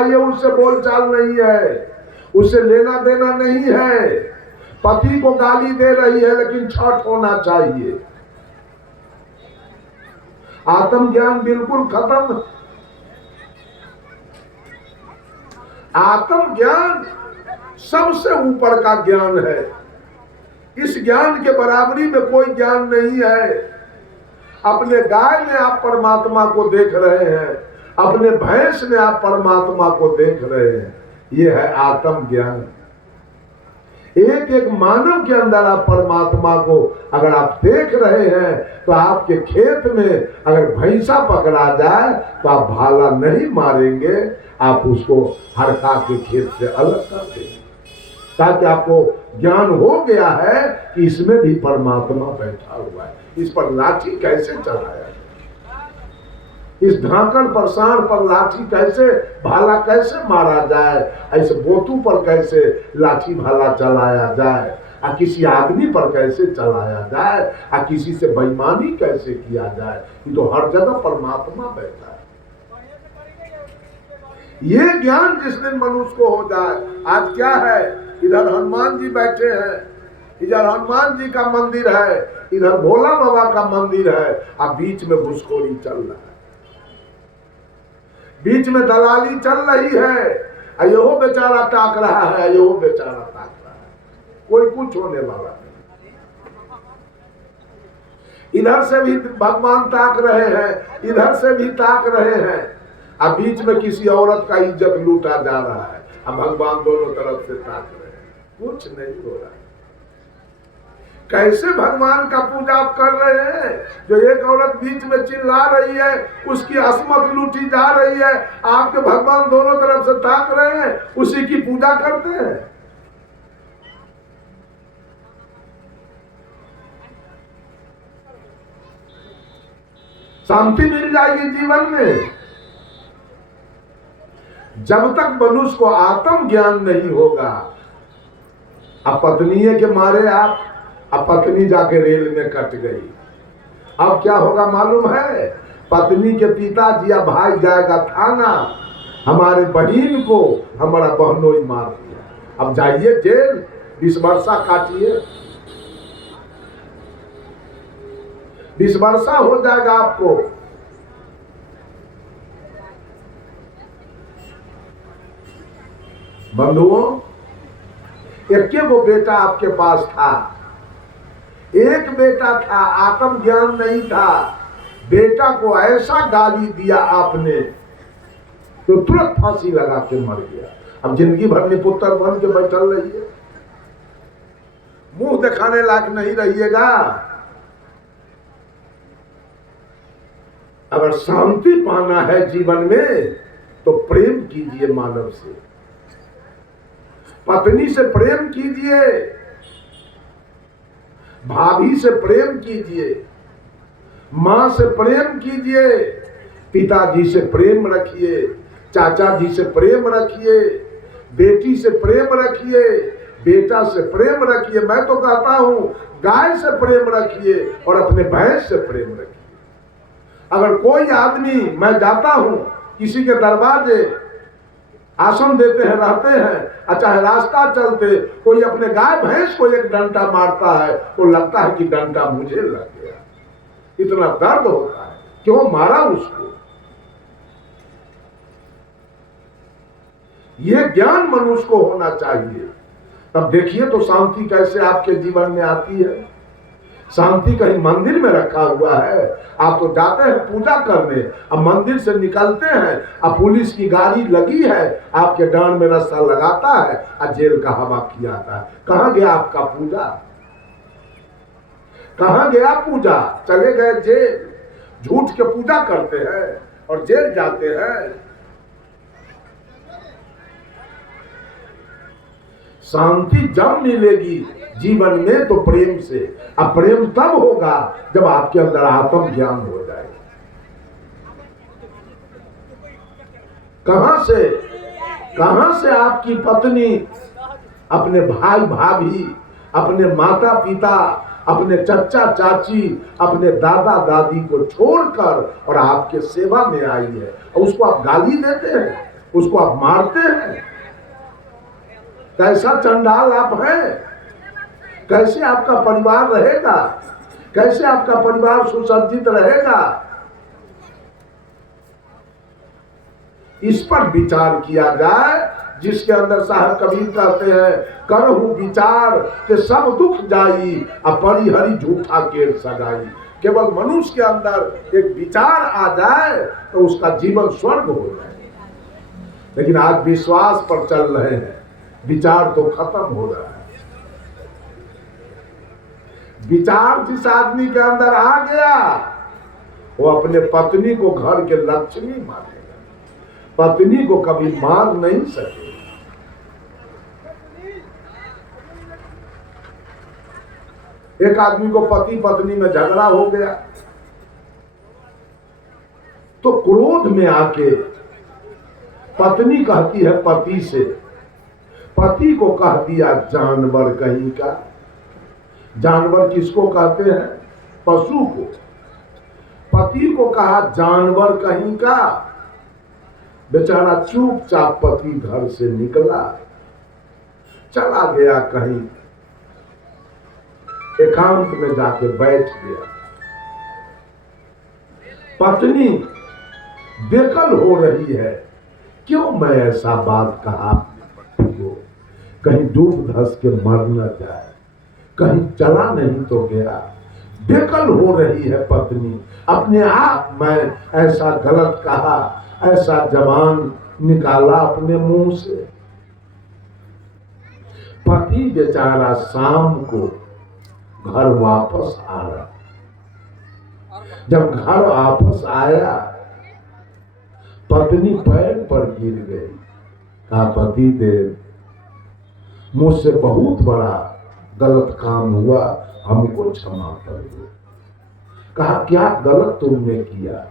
चाहिए, उससे बोलचाल नहीं है, उससे लेना देना नहीं है। पति को गाली दे रही है लेकिन छठ होना चाहिए। आत्मज्ञान बिल्कुल खत्म। आत्मज्ञान सबसे ऊपर का ज्ञान है। इस ज्ञान के बराबरी में कोई ज्ञान नहीं है। अपने गाय में आप परमात्मा को देख रहे हैं, अपने भैंस में आप परमात्मा को देख रहे हैं। ये है आत्मज्ञान। एक एक मानव के अंदर आप परमात्मा को अगर आप देख रहे हैं तो आपके खेत में अगर भैंसा पकड़ा जाए तो आप भाला नहीं मारेंगे, आप उसको हड़का के खेत से अलग कर देंगे, ताकि आपको ज्ञान हो गया है कि इसमें भी परमात्मा बैठा हुआ है। इस पर लाठी कैसे चलाया, इस ढांकन पर सांड पर लाठी कैसे, भाला कैसे मारा जाए, ऐसे बोतू पर कैसे लाठी भाला चलाया जाए, और किसी आदमी पर कैसे चलाया जाए, और किसी से बेईमानी कैसे किया जाए। ये तो हर जगह परमात्मा बैठा है। ये ज्ञान जिस दिन मनुष्य को हो जाए, आज क्या है, इधर हनुमान जी बैठे हैं, इधर हनुमान जी का मंदिर है, इधर भोला बाबा का मंदिर है, और बीच में घुसखोरी चल रहा है, बीच में दलाली चल रही है। यो बेचारा ताक रहा है, यो बेचारा ताक रहा है, कोई कुछ होने वाला नहीं। इधर से भी भगवान ताक रहे हैं, इधर से भी ताक रहे हैं, अब बीच में किसी औरत का इज्जत लूटा जा रहा है, अब भगवान दोनों तरफ से ताक रहे हैं, कुछ नहीं हो रहा है। कैसे भगवान का पूजा आप कर रहे हैं? जो एक औरत बीच में चिल्ला रही है, उसकी असमत लूटी जा रही है, आपके भगवान दोनों तरफ से ताक रहे हैं, उसी की पूजा करते हैं। शांति मिल जाएगी जीवन में। जब तक मनुष्य को आत्म ज्ञान नहीं होगा, अब पत्नी के मारे आप, अब पत्नी जाके रेल में कट गई, अब क्या होगा मालूम है? पत्नी के पिताजी या भाई जाएगा थाना, हमारे बहन को हमारा बहनोई मार दिया, अब जाइए जेल, 20 वर्षा काटिए, 20 वर्षा हो जाएगा आपको। बंधुओं, एक वो बेटा आपके पास था, एक बेटा था, आत्म ज्ञान नहीं था, बेटा को ऐसा गाली दिया आपने तो तुरंत फांसी लगा के मर गया। अब जिंदगी भर में पुत्र बन के बैठल रहिए, मुंह दिखाने लायक नहीं रहिएगा। अगर शांति पाना है जीवन में तो प्रेम कीजिए, मानव से, पत्नी से प्रेम कीजिए, भाभी से प्रेम कीजिए, मां से प्रेम कीजिए, पिताजी से प्रेम रखिए, चाचा जी से प्रेम रखिए, बेटी से प्रेम रखिए, बेटा से प्रेम रखिए। मैं तो कहता हूं गाय से प्रेम रखिए और अपने भैंस से प्रेम रखिए। अगर कोई आदमी, मैं जाता हूं किसी के दरवाजे, आसन देते हैं, रहते हैं, चाहे रास्ता चलते कोई अपने गाय भैंस को एक डंडा मारता है तो लगता है कि डंडा मुझे लग गया, इतना दर्द होता है, क्यों मारा उसको। यह ज्ञान मनुष्य को होना चाहिए। तब देखिए तो शांति कैसे आपके जीवन में आती है। शांति कहीं मंदिर में रखा हुआ है, आप तो जाते हैं पूजा करने, अब मंदिर से निकलते हैं, अब पुलिस की गाड़ी लगी है, आपके डांड में रस्सा लगाता है और जेल का हवा खिलाता है। कहां गया आपका पूजा? कहां गया पूजा? चले गए जेल। झूठ के पूजा करते हैं और जेल जाते हैं। शांति जब मिलेगी जीवन में तो प्रेम से। अब प्रेम तब होगा जब आपके अंदर आत्म ज्ञान हो जाए। कहां से आपकी पत्नी अपने भाई भाभी, अपने माता पिता, अपने चचा चाची, अपने दादा दादी को छोड़कर और आपके सेवा में आई है और उसको आप गाली देते हैं। उसको आप मारते हैं। कैसा चंडाल आप हैं? कैसे आपका परिवार रहेगा? कैसे आपका परिवार सुसज्जित रहेगा? इस पर विचार किया जाए, जिसके अंदर साहब कबीर कहते हैं, करहु विचार के सब दुख जाई, अपरिहरी झूठा केर सगाई। केवल मनुष्य के अंदर एक विचार आ जाए तो उसका जीवन स्वर्ग हो जाए। लेकिन आज विश्वास पर चल रहे हैं, विचार तो खत्म हो रहा है। विचार जिस आदमी के अंदर आ गया, वो अपने पत्नी को घर के लक्ष्मी मानेगा, पत्नी को कभी मार नहीं सकेगा। एक आदमी को पति पत्नी में झगड़ा हो गया तो क्रोध में आके पत्नी कहती है पति से, पति को कह दिया जानवर कहीं का। जानवर किसको कहते हैं? पशु को। पति को कहा जानवर कहीं का। बेचारा चुपचाप पति घर से निकला, चला गया कहीं एकांत में जाके बैठ गया। पत्नी बेकल हो रही है, क्यों मैं ऐसा बात कहा को, कहीं डूब धस के मर न जाए, कहीं चला नहीं तो गया। बेकल हो रही है पत्नी, अपने आप में ऐसा गलत कहा, ऐसा जबान निकाला अपने मुंह से। पति बेचारा शाम को घर वापस आ रहा। जब घर वापस आया, पत्नी पैर पर गिर गई। कहा पति देव, मुझसे बहुत बड़ा गलत काम हुआ, हमको क्षमा कर दो। कहा क्या गलत तुमने किया?